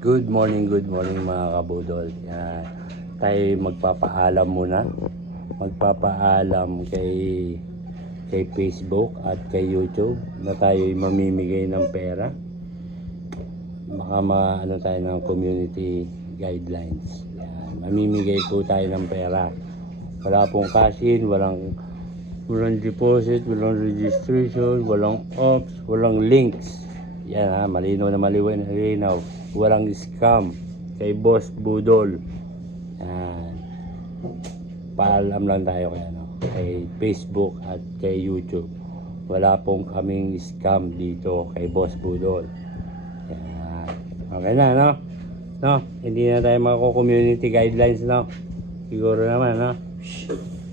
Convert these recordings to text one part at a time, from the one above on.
Good morning mga kabudol. Yan. Tayo magpapaalam muna. Magpapaalam kay Facebook at kay YouTube na tayo mamimigay ng pera. Baka ano tayo ng community guidelines. Yan. Mamimigay po tayo ng pera. Wala pong cash in, walang deposit, walang registration, walang ops, walang links. Yan ha, malinaw na malinaw. Walang scam kay Boss Budol. Yan. Paalam lang tayo kay Facebook at kay YouTube. Wala pong kaming scam dito kay Boss Budol. Yan. Okay na, no? No? Hindi na tayo mako-community guidelines, no? Siguro naman, no?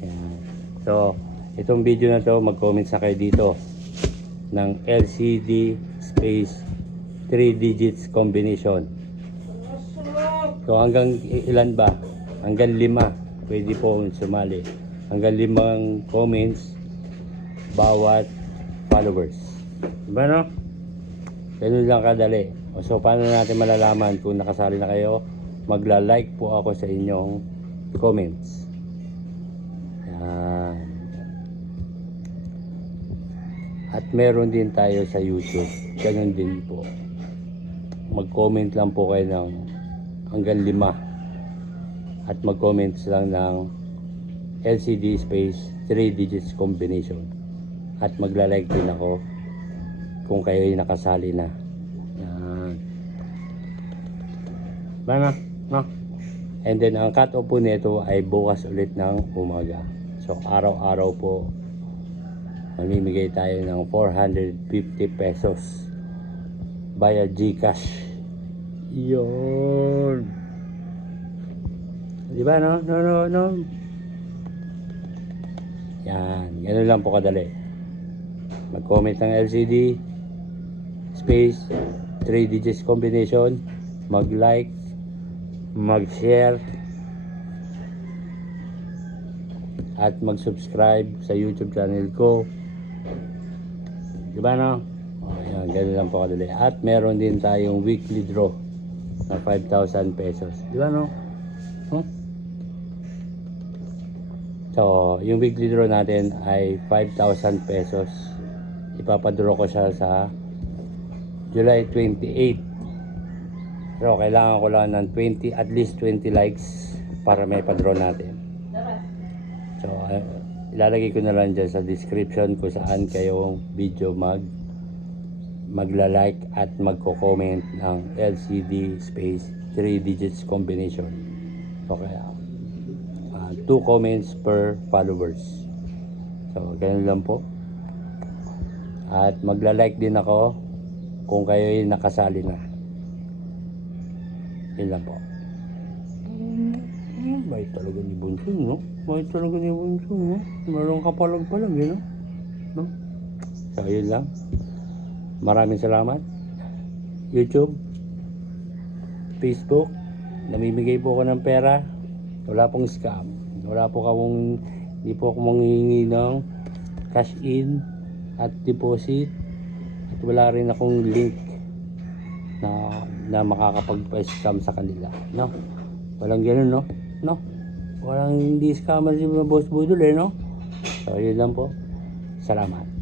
Yan. So, itong video na to, mag-comment na kayo dito ng LCD space 3 digits combination. So hanggang ilan ba? Hanggang 5 pwede po sumali. Hanggang 5 comments bawat followers. Diba, no? Ganun lang kadali. So paano natin malalaman kung nakasali na kayo? Magla-like po ako sa inyong comments. Yan. At meron din tayo sa YouTube. Ganun din po. Mag-comment lang po kayo ng hanggang 5 at mag-comment lang ng LCD space 3 digits combination at magla-like din ako kung kayo ay nakasali na. Yan. Bana, no? And then ang cut off po nito ay bukas ulit ng umaga. So araw-araw po mamimigay tayo ng 450 pesos via GCash. Yun. Diba, no? No. Yan. Ganun lang po kadali. Mag-comment ng LCD space 3 digits combination. Mag-like, mag-share at mag-subscribe sa YouTube channel ko. Diba, no? Ayan, ganun lang po kadali. At meron din tayong weekly draw na 5,000 pesos. Di ba, no? Huh? So, yung weekly draw natin ay 5,000 pesos. Ipapadraw ko siya sa July 28. So, kailangan ko lang ng at least 20 likes para may padraw natin. So, ilalagay ko na lang dyan sa description kung saan kayong video magla-like at magko-comment ng LCD space 3 digits combination. Okay. 2 comments per followers. So, ganun lang po. At magla-like din ako kung kayo ay nakasali na. Yun lang po. May talaga ni Bunso, no? May talaga ni Bunso, no? Meron ka palag-palag, no? No? So, yun lang. Maraming salamat. YouTube, Facebook, namimigay po ako ng pera. Wala pong scam. Hindi po ako manghihingi ng cash in at deposit. At wala rin akong link na makakapag-scam sa kanila. No? Walang ganun, no? No? Walang hindi scammer si Boss Budol, no? So, yun lang po. Salamat.